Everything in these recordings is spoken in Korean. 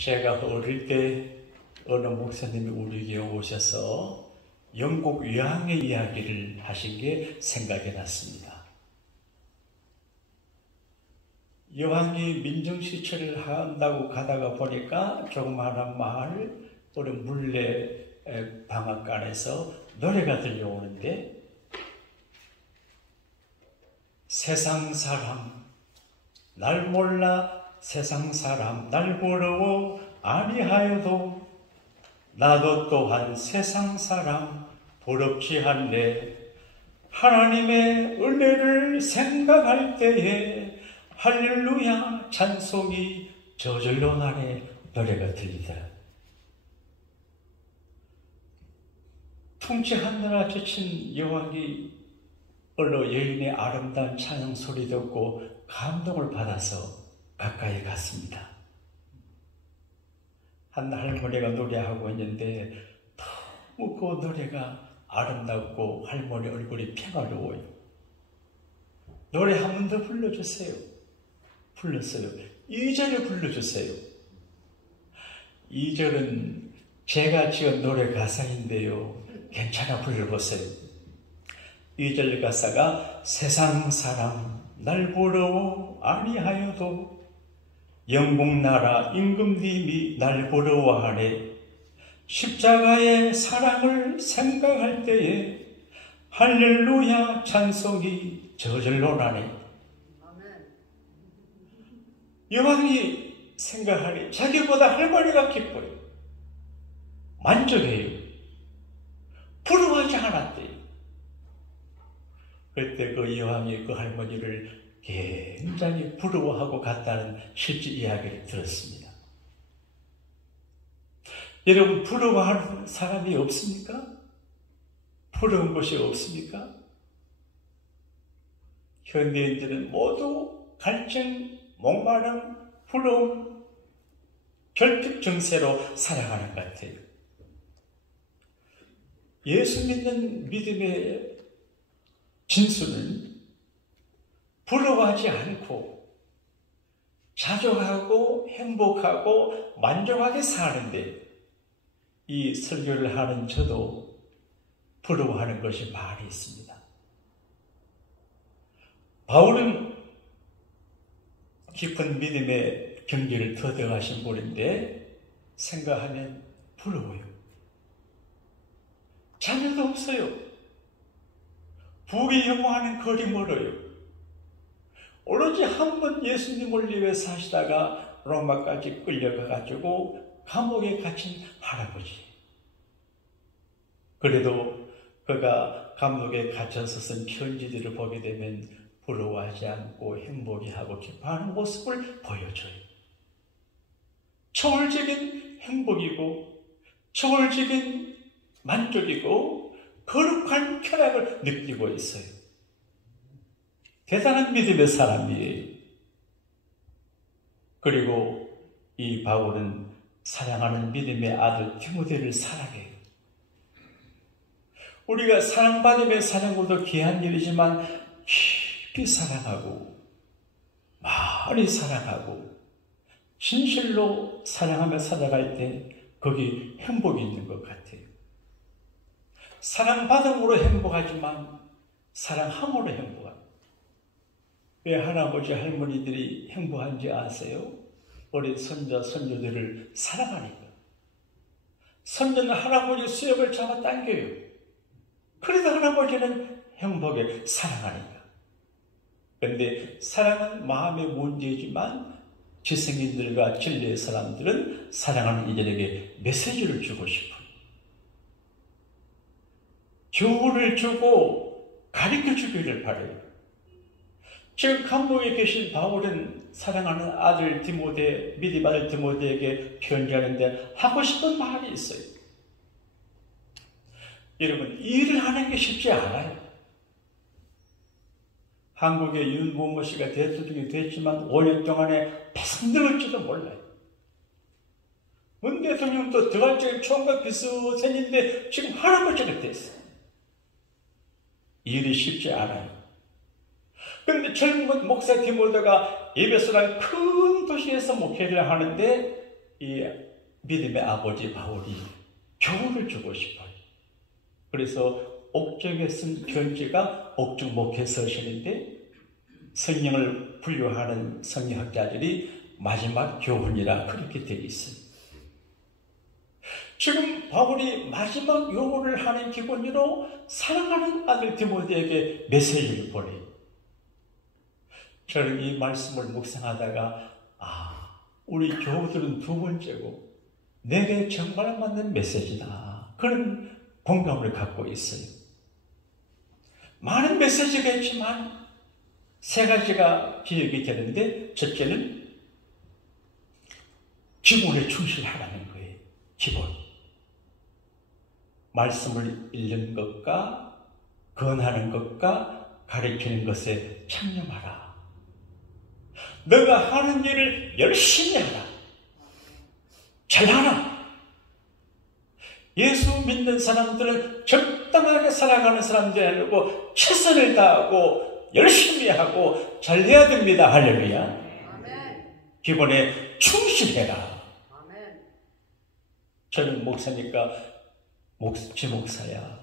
제가 어릴 때 어느 목사님이 우리에게 오셔서 영국 유황의 이야기를 하신 게 생각이 났습니다. 여왕이 민정시설을 한다고 가다가 보니까 조그마한 마을 어느 물레 방앗간에서 노래가 들려오는데, 세상 사람 날 몰라 세상 사람 날 부러워 아니하여도 나도 또한 세상 사람 부럽지 않네. 하나님의 은혜를 생각할 때에 할렐루야 찬송이 저절로 나네 노래가 들리더라. 통치하느라 지친 여왕이 홀로 여인의 아름다운 찬양 소리 듣고 감동을 받아서 가까이 갔습니다. 한 할머니가 노래하고 있는데 너무 그 노래가 아름답고 할머니 얼굴이 평화로워요. 노래 한 번 더 불러주세요. 불렀어요. 2절을 불러주세요. 2절은 제가 지은 노래 가사인데요. 괜찮아 불러보세요. 2절 가사가 세상 사람 날 부러워 아니하여도 영국나라 임금님이 날 부러워하네. 십자가의 사랑을 생각할 때에 할렐루야 찬송이 저절로 나네. 여왕이 생각하니 자기보다 할머니가 기뻐요. 만족해요. 부러워하지 않았대요. 그때 그 여왕이 그 할머니를 굉장히 부러워하고 갔다는 실제 이야기를 들었습니다. 여러분, 부러워하는 사람이 없습니까? 부러운 것이 없습니까? 현대인들은 모두 갈증, 목마름, 부러움, 결핍 증세로 살아가는 것 같아요. 예수 믿는 믿음의 진수는 부러워하지 않고 자족하고 행복하고 만족하게 사는데, 이 설교를 하는 저도 부러워하는 것이 많이 있습니다. 바울은 깊은 믿음의 경지를 터득하신 분인데 생각하면 부러워요. 자녀도 없어요. 부귀 영화하는 거리 멀어요. 오로지 한 번 예수님을 위해 사시다가 로마까지 끌려가가지고 감옥에 갇힌 할아버지. 그래도 그가 감옥에 갇혀서 쓴 편지들을 보게 되면 부러워하지 않고 행복해하고 기뻐하는 모습을 보여줘요. 초월적인 행복이고 초월적인 만족이고 거룩한 쾌락을 느끼고 있어요. 대단한 믿음의 사람이에요. 그리고 이 바울은 사랑하는 믿음의 아들 디모데를 사랑해요. 우리가 사랑받음의 사랑으로도 귀한 일이지만 깊이 사랑하고 많이 사랑하고 진실로 사랑하며 살아갈 때 거기 행복이 있는 것 같아요. 사랑받음으로 행복하지만 사랑함으로 행복합니다. 왜 할아버지 할머니들이 행복한지 아세요? 우리 손자 손녀들을 사랑하니까. 손녀는 할아버지 수염을 잡아당겨요. 그래도 할아버지는 행복에 사랑하니까. 그런데 사랑은 마음의 문제이지만 지성인들과 진리의 사람들은 사랑하는 이들에게 메시지를 주고 싶어요. 교훈을 주고 가르쳐주기를 바라요. 지금 감옥에 계신 바울은 사랑하는 아들 디모데, 믿음 아들 디모데에게 편지하는데 하고 싶은 말이 있어요. 여러분, 일을 하는 게 쉽지 않아요. 한국의 윤모모 씨가 대통령이 됐지만 5년 동안에 배상들을지도 몰라요. 문 대통령도 더갈적인 총각 비서생인데 지금 할아버지가 됐어요. 일이 쉽지 않아요. 그런데 젊은 목사 디모데가 에베소라는 큰 도시에서 목회를 하는데 이 믿음의 아버지 바울이 교훈을 주고 싶어요. 그래서 옥중에 쓴 편지가 옥중 목회 서신인데 성령을 분류하는 성리학자들이 마지막 교훈이라 그렇게 되어 있어요. 지금 바울이 마지막 요구를 하는 기본으로 사랑하는 아들 디모데에게 메시지를 보내요. 저는 이 말씀을 묵상하다가 우리 교우들은 두 번째고 내게 정말 맞는 메시지다, 그런 공감을 갖고 있어요. 많은 메시지가 있지만 세 가지가 기억이 되는데, 첫째는 기본에 충실하라는 거예요. 기본. 말씀을 읽는 것과 권하는 것과 가르치는 것에 창념하라. 너가 하는 일을 열심히 하라. 잘하라. 예수 믿는 사람들은 적당하게 살아가는 사람들이 아니고 최선을 다하고 열심히 하고 잘해야 됩니다. 할렐루야. 아멘. 기본에 충실해라. 아멘. 저는 목사니까 목사야.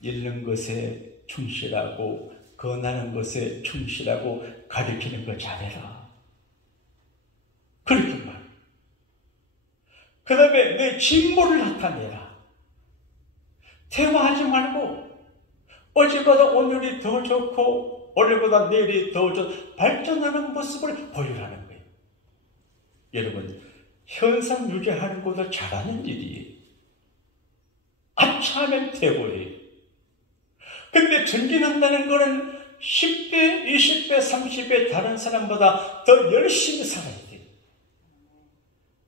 읽는 것에 충실하고 권하는 것에 충실하고 가르치는 거 잘해라. 그렇게 말. 그 다음에 내 진보를 나타내라. 퇴화하지 말고 어제보다 오늘이 더 좋고 오늘보다 내일이 더 발전하는 모습을 보여라는 거예요. 여러분, 현상 유지하는 것도 잘하는 일이에요. 아차하면 퇴보예요. 근데 전진한다는 거는 10배, 20배, 30배 다른 사람보다 더 열심히 살아야 돼요.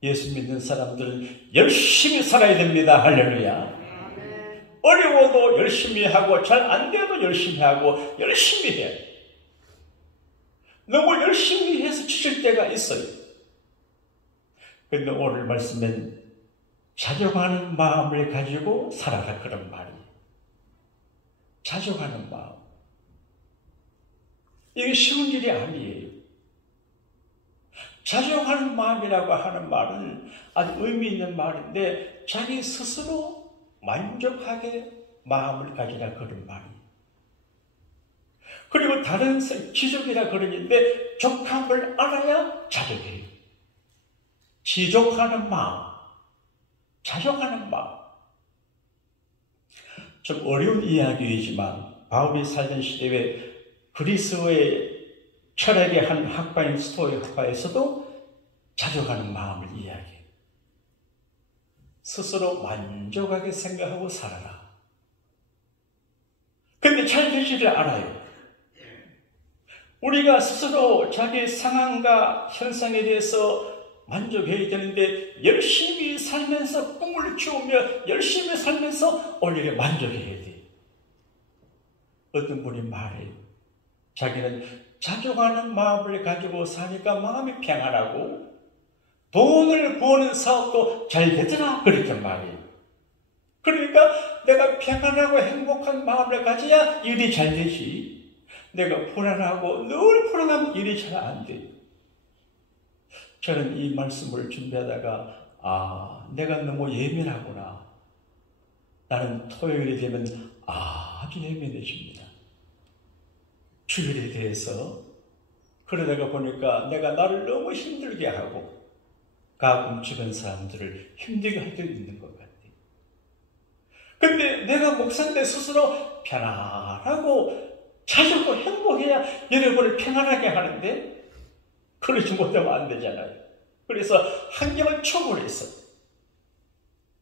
예수 믿는 사람들은 열심히 살아야 됩니다. 할렐루야. 어려워도 열심히 하고 잘 안 돼도 열심히 하고 열심히 해야 돼요. 너무 열심히 해서 지칠 때가 있어요. 근데 오늘 말씀은 자족하는 마음을 가지고 살아라, 그런 말이에요. 자족하는 마음. 이게 쉬운 일이 아니에요. 자족하는 마음이라고 하는 말은 아주 의미 있는 말인데, 자기 스스로 만족하게 마음을 가지라, 그런 말이에요. 그리고 다른 지족이라 그러는데 족함을 알아야 자족해요. 지족하는 마음, 자족하는 마음. 좀 어려운 이야기이지만 바울이 살던 시대에 그리스의 철학의 한 학파인 스토익 학파에서도 자족하는 마음을 이야기해요. 스스로 만족하게 생각하고 살아라. 근데 잘 되지를 않아요. 우리가 스스로 자기 상황과 현상에 대해서 만족해야 되는데, 열심히 살면서 꿈을 키우며 열심히 살면서 오히려 만족해야 돼. 어떤 분이 말해요. 자기는 자족하는 마음을 가지고 사니까 마음이 평안하고 돈을 버는 사업도 잘 되더라, 그렇게 말해요. 그러니까 내가 평안하고 행복한 마음을 가져야 일이 잘 되지. 내가 불안하고 늘 불안하면 일이 잘 안 돼. 저는 이 말씀을 준비하다가 내가 너무 예민하구나. 나는 토요일이 되면 아주 예민해집니다. 주일에 대해서. 그러다가 보니까 내가 나를 너무 힘들게 하고 가끔 주변 사람들을 힘들게 할 때도 있는 것 같아요. 근데 내가 목사인데 스스로 편안하고 자족고 행복해야 여러분을 평안하게 하는데, 그러지 못하면 안 되잖아요. 그래서 환경을 초월해서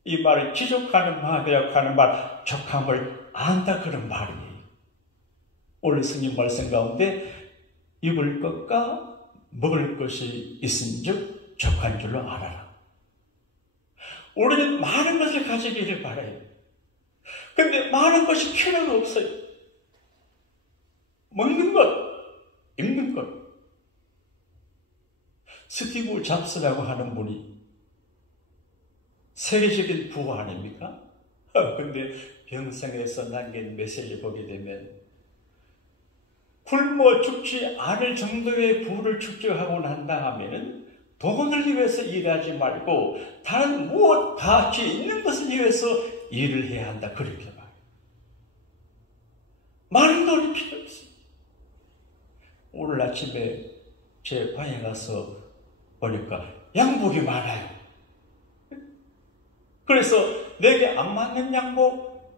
이 말을 지족하는 마음이라고 하는 말, 족함을 안다, 그런 말이에요. 오늘 스님 말씀 가운데 입을 것과 먹을 것이 있은즉 족한 줄로 알아라. 우리는 많은 것을 가지기를 바라요. 근데 많은 것이 필요가 없어요. 먹는 것, 입는 것. 스티브 잡스라고 하는 분이 세계적인 부호 아닙니까? 근데 병상에서 남긴 메시지 보게 되면 굶어 죽지 않을 정도의 부를 축적하고 난 다음에는 돈을 위해서 일하지 말고 다른 무엇 가치 있는 것을 위해서 일을 해야 한다. 그렇게 말해요. 많은 돈이 필요 없어요. 오늘 아침에 제 방에 가서 보니까 양복이 많아요. 그래서 내게 안 맞는 양복,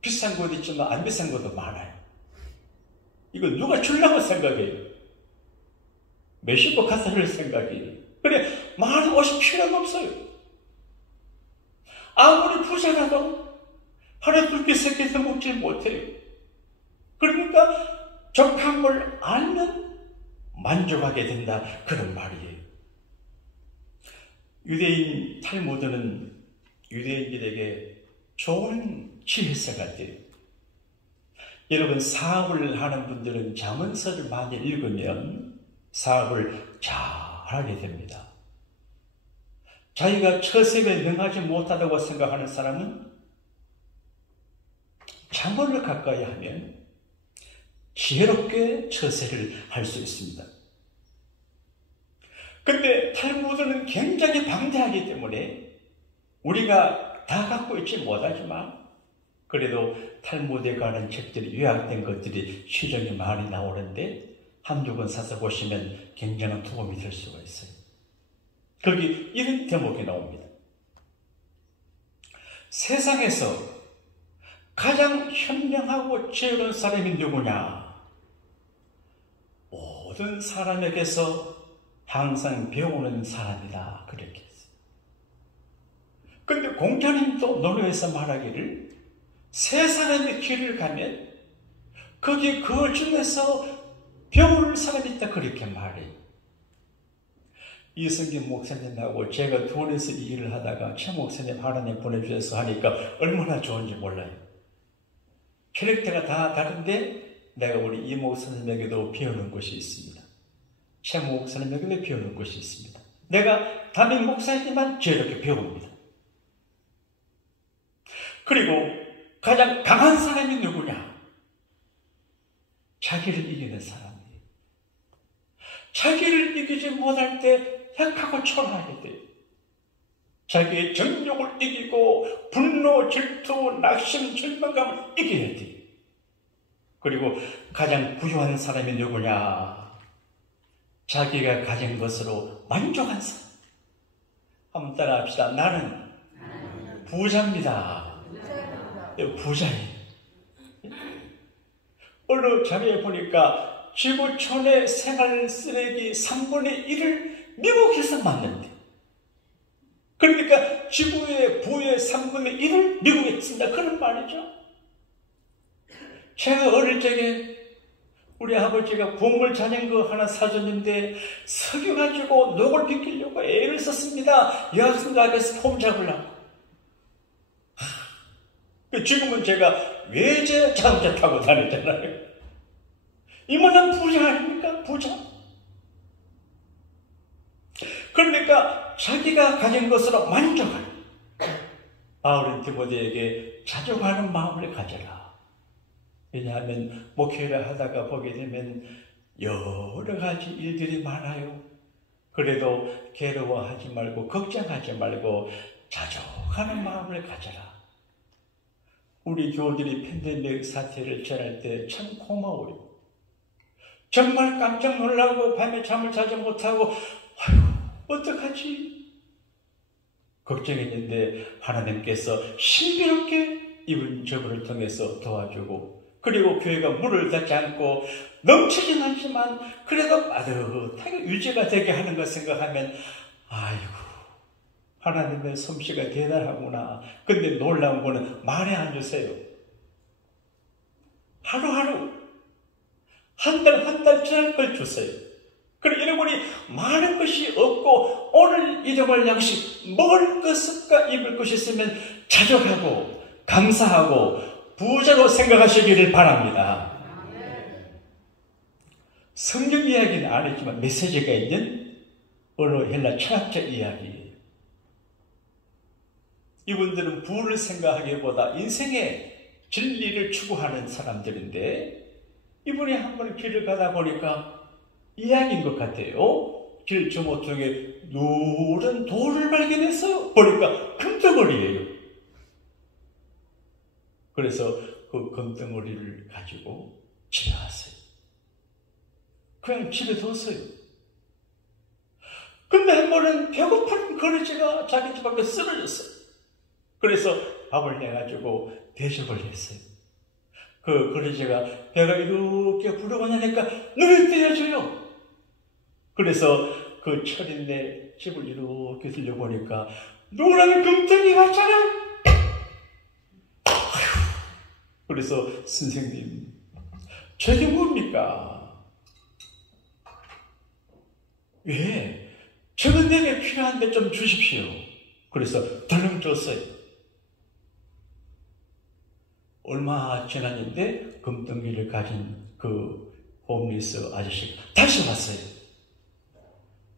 비싼 것도 있지만 안 비싼 것도 많아요. 이거 누가 주려고 생각해요? 몇십 번 갖다 줄 생각이에요. 그래, 많은 옷이 필요가 없어요. 아무리 부자라도 하루에 2끼, 3끼도 먹지 못해요. 그러니까 적한 걸 알면 만족하게 된다. 그런 말이에요. 유대인 탈무드는 유대인들에게 좋은 지혜서가 돼요. 여러분, 사업을 하는 분들은 잠언서를 많이 읽으면 사업을 잘하게 됩니다. 자기가 처세에 능하지 못하다고 생각하는 사람은 잠언을 가까이 하면 지혜롭게 처세를 할 수 있습니다. 근데 탈무드는 굉장히 방대하기 때문에 우리가 다 갖고 있지 못하지만 그래도 탈무드에 관한 책들이 요약된 것들이 시중에 많이 나오는데 한두 권 사서 보시면 굉장한 도움이 될 수가 있어요. 거기 이런 대목이 나옵니다. 세상에서 가장 현명하고 지혜로운 사람이 누구냐? 모든 사람에게서 항상 배우는 사람이다. 그렇게 했어요. 근데 공자님도 논어에서 말하기를 세 사람의 길을 가면 거기 그 중에서 배울 사람이 있다. 그렇게 말해요. 이승기 목사님하고 제가 돈에서 이 일을 하다가 최 목사님 하나님 보내주셔서 하니까 얼마나 좋은지 몰라요. 캐릭터가 다 다른데 내가 우리 이 목사님에게도 배우는 것이 있습니다. 최 목사님에게도 배우는 것이 있습니다. 내가 담임 목사이지만 저렇게 배웁니다. 그리고 가장 강한 사람이 누구냐? 자기를 이기는 사람이에요. 자기를 이기지 못할 때 약하고 초라하게 돼요. 자기의 정욕을 이기고 분노, 질투, 낙심, 절망감을 이겨야 돼요. 그리고 가장 부유한 사람이 누구냐? 자기가 가진 것으로 만족한 사람. 한번 따라합시다. 나는 부자입니다. 부자예요. 어느 자료에 보니까 지구촌의 생활 쓰레기 3분의 1을 미국에서 만든대. 그러니까 지구의 부의 3분의 1을 미국에 쓴다. 그런 말이죠. 제가 어릴 적에 우리 아버지가 곡물 자전거 하나 사줬는데 석유 가지고 녹을 비키려고 애를 썼습니다. 여학생 가게에서 폼 잡으려고. 지금은 제가 외제 자동차 타고 다니잖아요. 이만한 부자 아닙니까? 부자. 그러니까 자기가 가진 것으로 만족하는 바울은 디모데에게 자족하는 마음을 가져라. 왜냐하면 목회를 하다가 보게 되면 여러 가지 일들이 많아요. 그래도 괴로워하지 말고 걱정하지 말고 자족하는 마음을 가져라. 우리 교우들이 팬데믹 사태를 전할 때 참 고마워요. 정말 깜짝 놀라고 밤에 잠을 자지 못하고 아이고 어떡하지? 걱정했는데 하나님께서 신비롭게 이분 저분을 통해서 도와주고 그리고 교회가 물을 닫지 않고 넘치진 않지만 그래도 빠듯하게 유지가 되게 하는 것 생각하면 아이고 하나님의 솜씨가 대단하구나. 근데 놀라운 거는 말에 안 주세요. 하루하루 한 달 한 달 지날 걸 주세요. 그리고 여러분이 많은 것이 없고 오늘 잃어버릴 양식 먹을 것과 입을 것이 있으면 자족하고 감사하고 부자로 생각하시기를 바랍니다. 성경 이야기는 안 했지만 메시지가 있는 어느 헬라 철학자 이야기예요. 이분들은 부를 생각하기보다 인생의 진리를 추구하는 사람들인데 이분이 한 번 길을 가다 보니까 이야기인 것 같아요. 길 저모통에 노란 돌을 발견했어요. 보니까 금덩어리예요. 그래서 그 금덩어리를 가지고 집에 왔어요. 그냥 집에 뒀어요. 근데 한 번은 배고픈 거리지가 자기 집 앞에 쓰러졌어요. 그래서 밥을 내가지고 대접을 했어요. 그 거리지가 배가 이렇게 부르고 나니까 눈을 떼어줘요. 그래서 그 철인네 집을 이렇게 들려보니까 노란 금덩이가 있잖아요. 그래서 선생님, 저게 뭡니까? 왜? 저건 내게 필요한데 좀 주십시오. 그래서 덜렁 줬어요. 얼마 지났는데 금덩이를 가진 그 홈리스 아저씨가 다시 왔어요.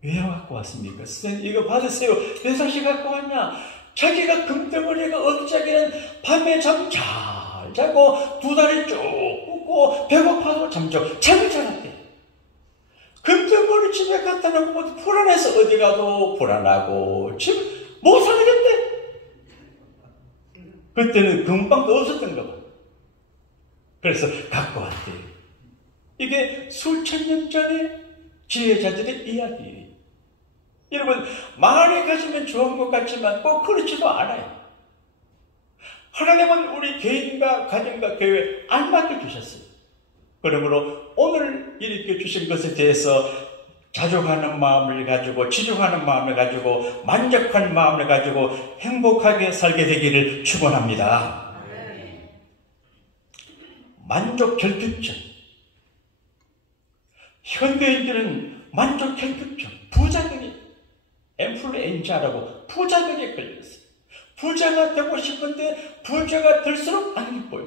왜 갖고 왔습니까? 선생님, 이거 받으세요. 왜 다시 갖고 왔냐? 자기가 금덩어리가 억자기는 밤에 잠 잘 자고 두 다리 쭉 뻗고 배고파도 잠이 잘 왔대. 금덩어리 집에 갖다 놓고 불안해서 어디 가도 불안하고 집 못 살겠대. 그때는 금방도 없었던 거 봐. 그래서 갖고 왔대. 이게 수천 년 전에 지혜자들의 이야기예요. 여러분, 많이 가지면 좋은 것 같지만 꼭 그렇지도 않아요. 하나님은 우리 개인과 가정과 교회에 알맞게 주셨어요. 그러므로 오늘 이렇게 주신 것에 대해서 자족하는 마음을 가지고, 지족하는 마음을 가지고, 만족한 마음을 가지고 행복하게 살게 되기를 축원합니다. 만족 결핍증. 현대인들은 만족 결핍증, 부자들이 인플루엔자라고 부자들이 걸렸어요. 부자가 되고 싶은데 부자가 될수록 안 기뻐요.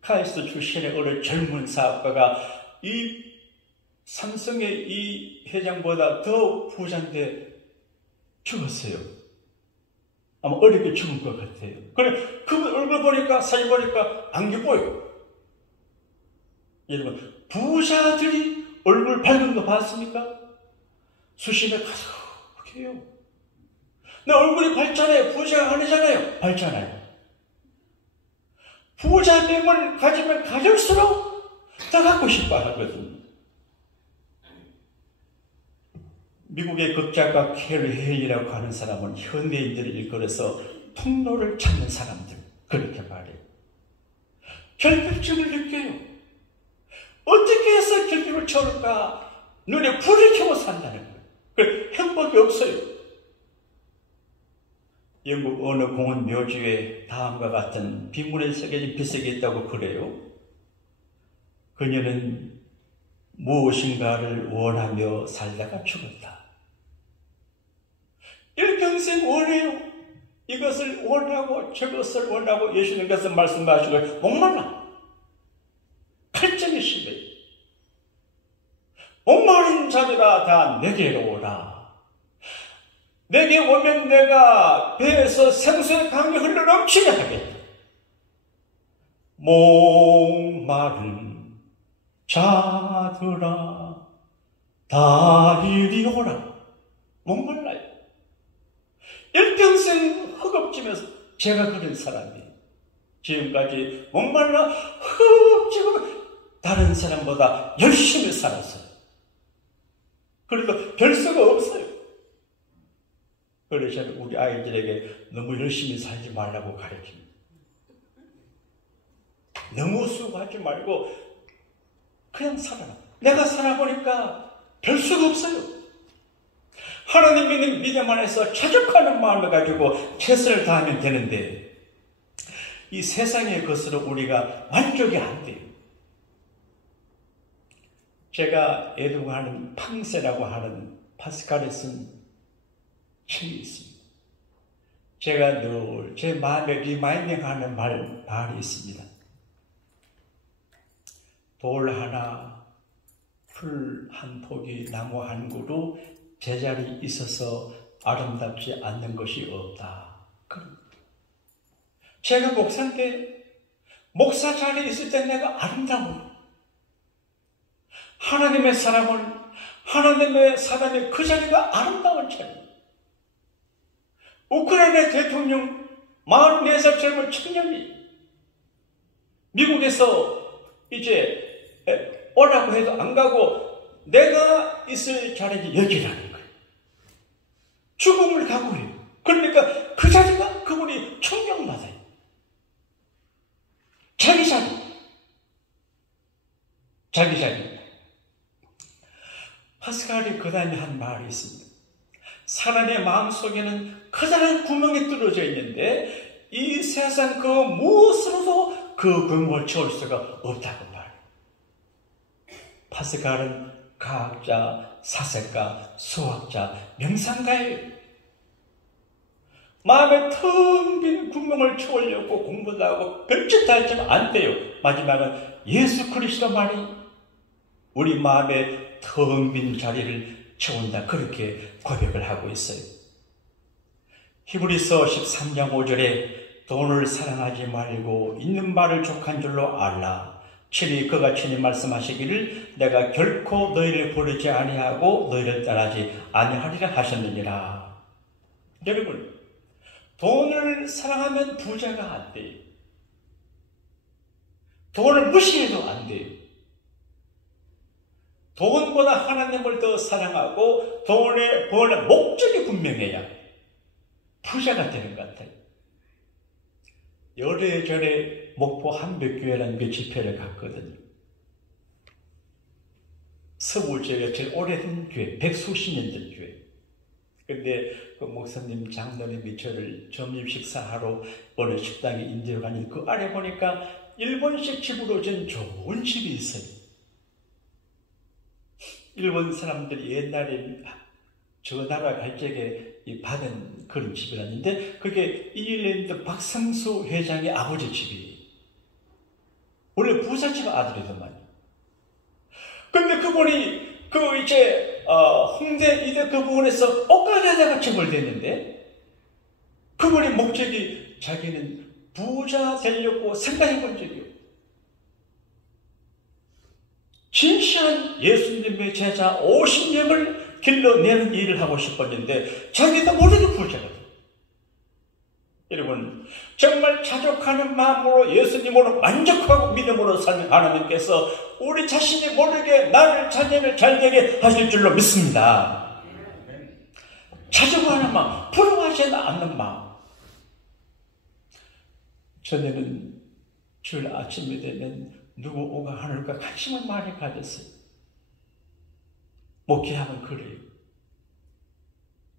카이스트 출신의 어느 젊은 사업가가 이 삼성의 이 회장보다 더 부자인데 죽었어요. 아마 어렵게 죽은 것 같아요. 그래, 그 얼굴 보니까, 사진 보니까 안 기뻐요. 여러분, 부자들이 얼굴 밝은 거 봤습니까? 수심에 가득해요. 내 얼굴이 밝잖아요. 부자가 아니잖아요. 밝잖아요. 부자됨을 가지면 가질수록 더 갖고 싶어 하거든요. 미국의 극작가 캐리 헤일이라고 하는 사람은 현대인들을 일컬어서 통로를 찾는 사람들, 그렇게 말해요. 결핍증을 느껴요. 어떻게 해서 결핍을 채울까? 눈에 불을 켜고 산다는 거예요. 그 행복이 없어요. 영국 어느 공원 묘지에 다음과 같은 빗물에 새겨진 비석이 있다고 그래요. 그녀는 무엇인가를 원하며 살다가 죽었다. 일평생 원해요. 이것을 원하고 저것을 원하고 예수님께서 말씀하시고 목말라. 칼증이 심해요. 목마른 자들아 다 내게로 오라. 내게 오면 내가 배에서 생수의 강이 흘러넘치게 하겠다. 목마른 자들아 다 이리 오라. 목말라요. 일평생 허겁지면서 제가 그런 사람이에요. 지금까지 목말라 허겁지겁 다른 사람보다 열심히 살았어요. 그래도 별 수가 없어요. 그래서 저는 우리 아이들에게 너무 열심히 살지 말라고 가르칩니다. 너무 수고하지 말고 그냥 살아라. 내가 살아보니까 별 수가 없어요. 하나님 믿는 믿음 안에서 자족하는 마음을 가지고 최선을 다하면 되는데 이 세상의 것으로 우리가 만족이 안 돼요. 제가 애동하는 팡세라고 하는 파스칼에 쓴 책이 있습니다. 제가 늘 제 마음에 리마인딩하는 말이 있습니다. 돌 하나, 풀 한 포기, 나무 한 그루 제자리 있어서 아름답지 않는 것이 없다. 제가 목사인데 목사 자리에 있을 때 내가 아름다워요. 하나님의 사람은 하나님의 사람의 그 자리가 아름다운 자리. 우크라이나 대통령 44살 젊은 청년이 미국에서 이제 오라고 해도 안 가고 내가 있을 자리는 여기라는 거예요. 죽음을 각오해요. 그러니까 그 자리가 그분이 존경받아요. 자기 자리. 자기 자리. 파스칼이 그 다음에 한 말이 있습니다. 사람의 마음속에는 커다란 구멍이 뚫어져 있는데 이 세상 그 무엇으로도 그 구멍을 채울 수가 없다고 말해요. 파스칼은 과학자, 사색가, 수학자, 명상가예요. 마음에 텅 빈 구멍을 채우려고 공부도 하고 별짓 다 했지만 안 돼요. 마지막은 예수 그리스도만이 우리 마음에 텅 빈 자리를 채운다. 그렇게 고백을 하고 있어요. 히브리서 13장 5절에 돈을 사랑하지 말고 있는 바를 족한 줄로 알라. 친히 그가 친히 말씀하시기를 내가 결코 너희를 버리지 아니하고 너희를 떠나지 아니하리라 하셨느니라. 여러분, 돈을 사랑하면 부자가 안 돼요. 돈을 무시해도 안 돼요. 돈보다 하나님을 더 사랑하고 돈의 버는 목적이 분명해야 부자가 되는 것 같아요. 열흘 전에 목포 한백교회라는 그 집회를 갔거든요. 서울 지역에 제일 오래된 교회, 100수십 년 된 교회. 근데 그 목사님 장로님이 저를 점심 식사하러 어느 식당에 인도해 가니 그 아래 보니까 일본식 집으로 된 좋은 집이 있어요. 일본 사람들이 옛날에 저 나라 갈 적에 받은 그런 집이라는데 그게 이일랜드 박상수 회장의 아버지 집이에요. 원래 부잣집 아들이더만. 근데 그분이 홍대 이대 그 부분에서 옷가게에다가 집을 댔는데 그분의 목적이 자기는 부자 되려고 생각해 본 적이 없어요. 진실한 예수님의 제자 50명을 길러내는 일을 하고 싶었는데 자기도 모르게 부자가 돼요. 여러분, 정말 자족하는 마음으로 예수님으로 만족하고 믿음으로 살면 하나님께서 우리 자신이 모르게 나를 자녀를 잘되게 하실 줄로 믿습니다. 자족하는 마음, 부러워하지 않는 마음. 전에는 주일 아침이 되면 누구 오가 하늘까 관심을 많이 가졌어요. 목회하면 그래요.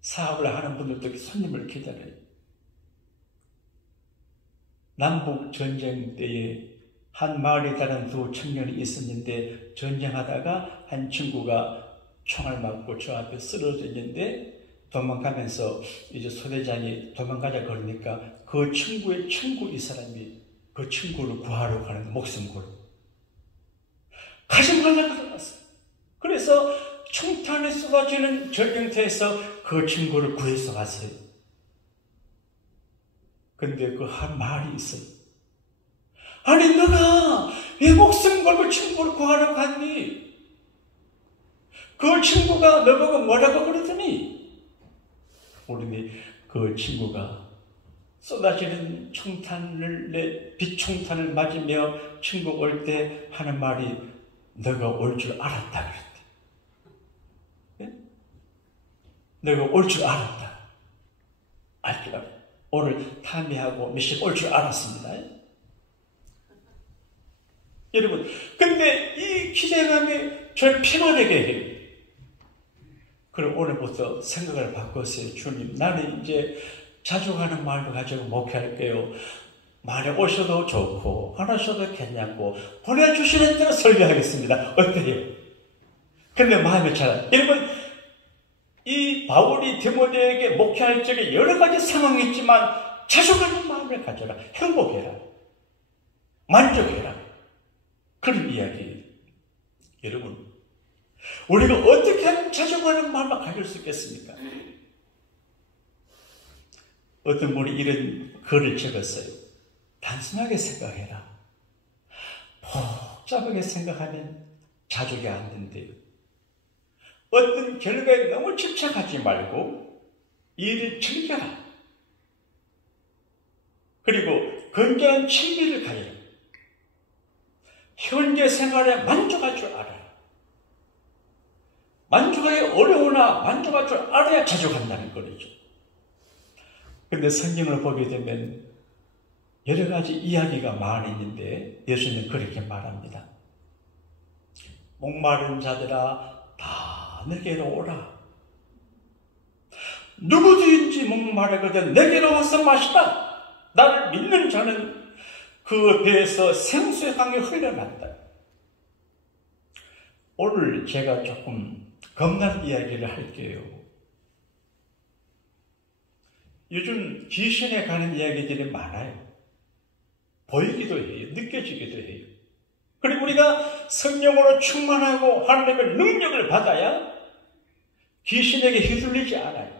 사업을 하는 분들도 손님을 기다려요. 남북 전쟁 때에 한 마을에 다른 두 청년이 있었는데 전쟁하다가 한 친구가 총알 맞고 저 앞에 쓰러져 있는데 도망가면서 이제 소대장이 도망가자 그러니까 그 친구의 친구 이 사람이 그 친구를 구하러 가는 목숨 걸고 가슴 하나가 들어갔어요. 그래서 총탄이 쏟아지는 전쟁터에서 그 친구를 구해서 갔어요. 근데 그 한 말이 있어요. 아니 너가 왜 목숨 걸고 친구를 구하러 갔니? 그 친구가 너보고 뭐라고 그러더니 우리는 그 친구가 쏟아지는 총탄을 빛총탄을 맞으며 친구 올 때 하는 말이 너가 올 줄 알았다 그랬대. 네? 너가 올 줄 알았다. 알 줄 알았다. 오늘 탐미하고 미식 올 줄 알았습니다. 여러분, 근데 이 기대감이 저를 피곤하게 해요. 그럼 오늘부터 생각을 바꿨어요. 주님, 나는 이제 자족하는 마음을 가지고 목회할게요. 말에 오셔도 좋고 안 오셔도 괜찮고 보내주시는 대로 설교하겠습니다. 어때요? 근데 마음이 잘 여러분, 이 바울이 디모데에게 목회할 적에 여러 가지 상황이 있지만 자족하는 마음을 가져라. 행복해라. 만족해라. 그런 이야기예요. 여러분, 우리가 어떻게 하면 자족하는 마음을 가질 수 있겠습니까? 어떤 분이 이런 글을 적었어요. 단순하게 생각해라. 복잡하게 생각하면 자족이 안 된대요. 어떤 결과에 너무 집착하지 말고 일을 즐겨라. 그리고 건전한 취미를 가져라. 현재 생활에 만족할 줄 알아라. 만족하기 어려우나 만족할 줄 알아야 자족한다는 거죠. 그런데 성경을 보게 되면 여러 가지 이야기가 많이 있는데 예수님은 그렇게 말합니다. 목마른 자들아 다 내게로 오라. 누구든지 목마르거든 내게로 와서 마시라. 나를 믿는 자는 그 배에서 생수의 강이 흘러난다. 오늘 제가 조금 겁나는 이야기를 할게요. 요즘 귀신에 관한 이야기들이 많아요. 보이기도 해요. 느껴지기도 해요. 그리고 우리가 성령으로 충만하고 하나님의 능력을 받아야 귀신에게 휘둘리지 않아요.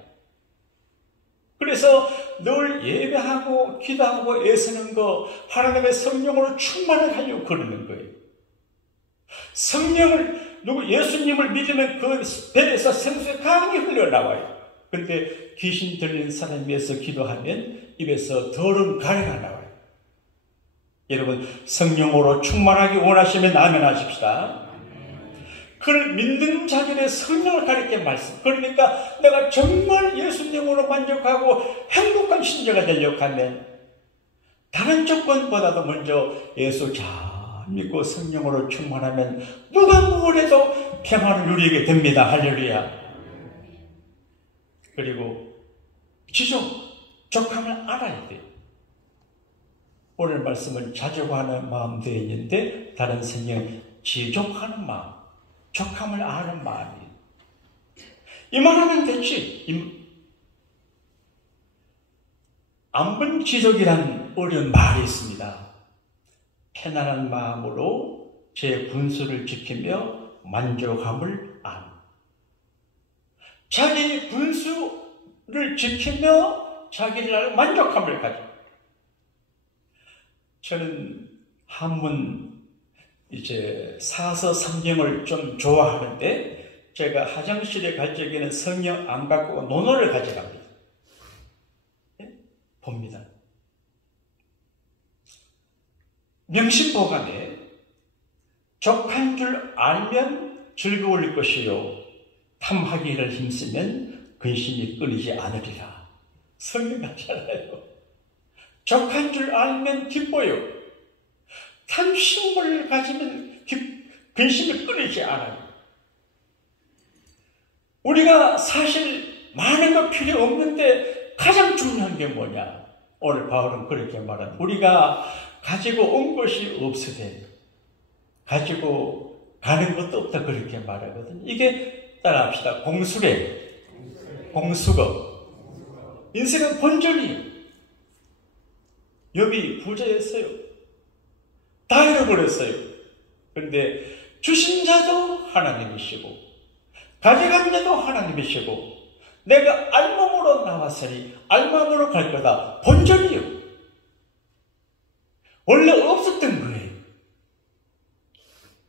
그래서 늘 예배하고 기도하고 애쓰는 거 하나님의 성령으로 충만을 하려고 그러는 거예요. 예수님을 믿으면 그 배에서 생수의 강이 흘러나와요. 근데 귀신 들린 사람에 위해서 기도하면 입에서 더러운 가래가 나와요. 여러분 성령으로 충만하기 원하시면 아멘 하십시다. 그를 믿는 자들의 성령을 가리켜 말씀. 그러니까 내가 정말 예수님으로 만족하고 행복한 신자가 되려고 하면 다른 조건보다도 먼저 예수 잘 믿고 성령으로 충만하면 누가 뭘 해도 평안을 누리게 됩니다. 할렐루야. 그리고 족함을 알아야 돼요. 오늘 말씀은 자족하는 마음 되어 있는데 다른 성경은 지족하는 마음, 족함을 아는 마음이에요. 이만하면 되지. 안분지족이라는 어려운 말이 있습니다. 편안한 마음으로 제 분수를 지키며 만족함을 아는. 자기 분수를 지키며 자기를 만족함을 가져. 저는 한문 사서 성경을 좀 좋아하는데 제가 화장실에 갈 적에는 성경 안 갖고 논어를 가져갑니다. 봅니다. 명심보감에 족한 줄 알면 즐거울 것이요 탐하기를 힘쓰면 근심이 끊이지 않으리라. 성경 같잖아요. 족한 줄 알면 기뻐요. 탐심을 가지면 근심이 끊이지 않아요. 우리가 사실 많은 거 필요 없는데 가장 중요한 게 뭐냐? 오늘 바울은 그렇게 말합니다. 우리가 가지고 온 것이 없으되 가지고 가는 것도 없다 그렇게 말하거든요. 이게 따라합시다. 공수거. 인생은 본전이에요. 욥이 부자였어요. 다 잃어버렸어요. 그런데 주신 자도 하나님이시고 가져간 자도 하나님이시고 내가 알몸으로 나왔으니 알몸으로 갈 거다. 본전이요. 원래 없었던 거예요.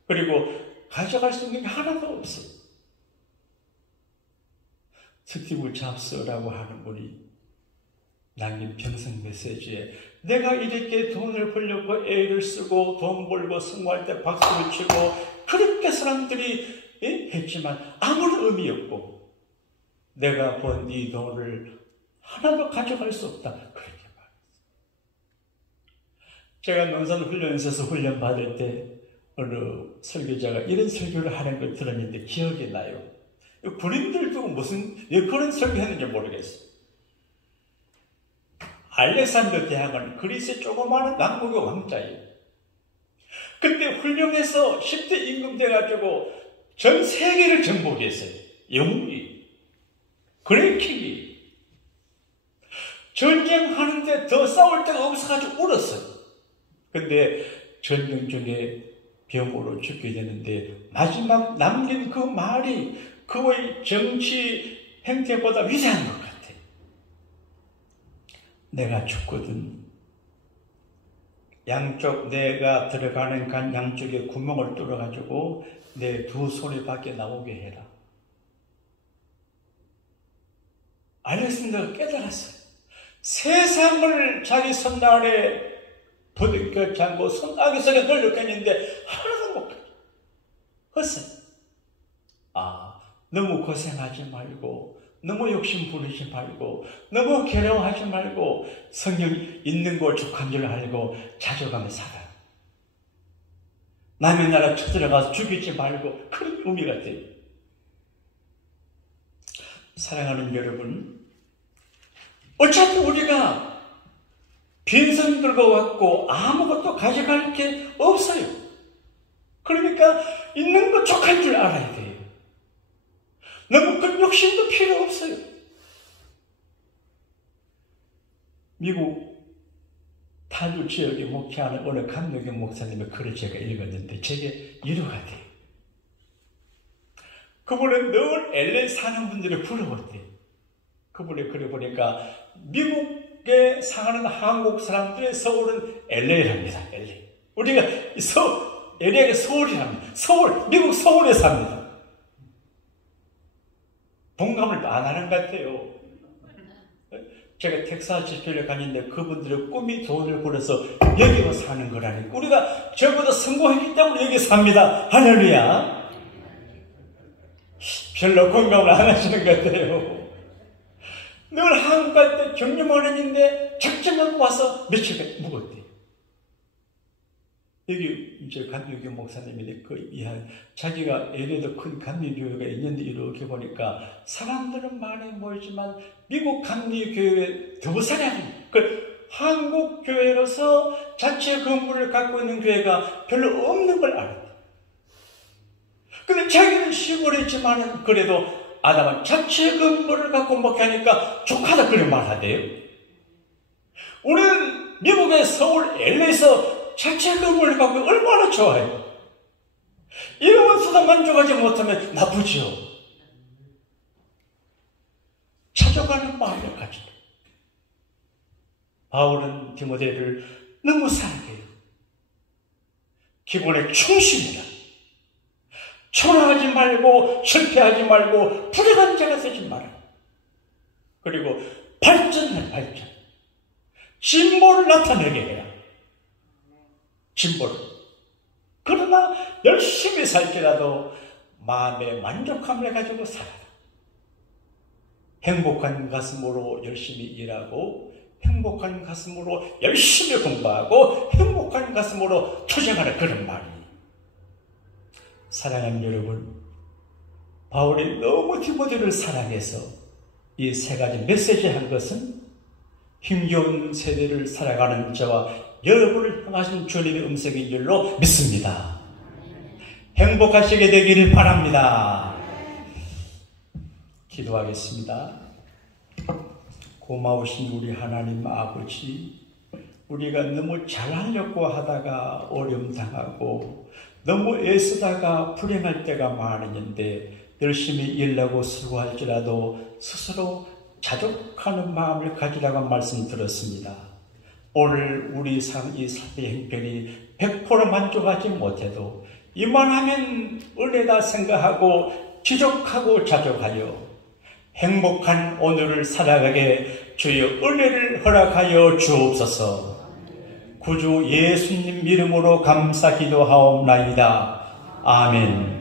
그리고 가져갈 수 있는 게 하나도 없어요. 스티브 잡스라고 하는 분이 남긴 평생 메시지에 내가 이렇게 돈을 벌려고 애를 쓰고 돈 벌고 성공할 때 박수를 치고 그렇게 사람들이 했지만 아무런 의미 없고 내가 번 이 돈을 하나도 가져갈 수 없다. 그렇게 말했어요. 제가 농산훈련소에서 훈련 받을 때 어느 설교자가 이런 설교를 하는 걸 들었는데 기억이 나요. 군인들도 왜 그런 설교했는지 모르겠어요. 알렉산더 대왕은 그리스의 조그마한 남국의 왕자예요. 근데 훌륭해서 10대 임금 돼가지고 전 세계를 정복했어요. 영웅이. 그레이킹이. 전쟁하는데 더 싸울 데가 없어가지고 울었어요. 근데 전쟁 중에 병으로 죽게 되는데 마지막 남긴 그 말이 그의 정치 행태보다 위대한 것 같아요. 내가 죽거든 양쪽 내가 들어가는 간 양쪽에 구멍을 뚫어가지고 내 두 손이 밖에 나오게 해라. 알렉산더가 깨달았어요. 세상을 자기 손 아래 부둥켜 잡고 손아귀 속에 넣어놓겠는데 하나도 못 가죠. 헛소리. 너무 고생하지 말고, 너무 욕심 부리지 말고, 너무 괴로워하지 말고, 성경 있는 거 족한 줄 알고 자족하며 살아요. 남의 나라 쳐들어가서 죽이지 말고, 그런 의미가 돼요. 사랑하는 여러분, 어차피 우리가 빈손 들고 왔고 아무것도 가져갈 게 없어요. 그러니까 있는 거 족한 줄 알아야 돼요. 너무 큰 욕심도 필요 없어요. 미국 타주 지역에 목회하는 어느 감독의 목사님의 글을 제가 읽었는데 제게 위로가 돼요. 그분은 늘 LA 사는 분들이 부러웠대요. 그분의 글을 보니까 미국에 사는 한국 사람들의 서울은 LA랍니다. LA. 우리가 LA가 서울이랍니다. 서울, 미국 서울에 삽니다. 공감을 안 하는 것 같아요. 제가 텍사스 집회를 가는데 그분들의 꿈이 돈을 벌어서 여기로 사는 거라니까. 우리가 저보다 성공했기 때문에 여기 삽니다. 할렐루야. 별로 공감을 안 하시는 것 같아요. 늘 한국 갈 때 격려만 했는데 작정하고 와서 며칠 묵었대. 여기 이제 감리교회 목사님인데 자기가 LA도 큰 감리교회가 있는데 이렇게 보니까 사람들은 많이 모이지만 미국 감리교회에 더 사람이 한국 교회로서 자체 건물을 갖고 있는 교회가 별로 없는 걸 알았대. 근데 자기는 시골에 있지만 그래도 아담은 자체 건물을 갖고 목회하니까 족하다 그런 말 하대요. 우리는 미국의 서울 LA에서 자체 건물을 갖고 얼마나 좋아해요. 이러면서도 만족하지 못하면 나쁘지요. 찾아가는 마음을 가지고 바울은 디모데를 너무 사랑해요. 기본에 충실해라. 초라하지 말고 실패하지 말고 불행한 자가 되지 마라. 그리고 발전해 발전. 진보를 나타내게 해라. 진보를. 그러나 열심히 살지라도 마음의 만족함을 가지고 살아라. 행복한 가슴으로 열심히 일하고 행복한 가슴으로 열심히 공부하고 행복한 가슴으로 투쟁하라. 그런 말이. 사랑하는 여러분, 바울이 너무 디모데를 사랑해서 이 세 가지 메시지 한 것은 힘겨운 세대를 살아가는 저와 여러분을 향하신 주님의 음성인 줄로 믿습니다. 행복하시게 되기를 바랍니다. 기도하겠습니다. 고마우신 우리 하나님 아버지, 우리가 너무 잘하려고 하다가 어려움 당하고 너무 애쓰다가 불행할 때가 많았는데 열심히 일하고 수고할지라도 스스로 자족하는 마음을 가지라고 말씀 들었습니다. 오늘 우리 이 사대의 형편이 100% 만족하지 못해도 이만하면 은혜다 생각하고 지족하고 자족하여 행복한 오늘을 살아가게 주의 은혜를 허락하여 주옵소서. 구주 예수님 이름으로 감사 기도하옵나이다. 아멘.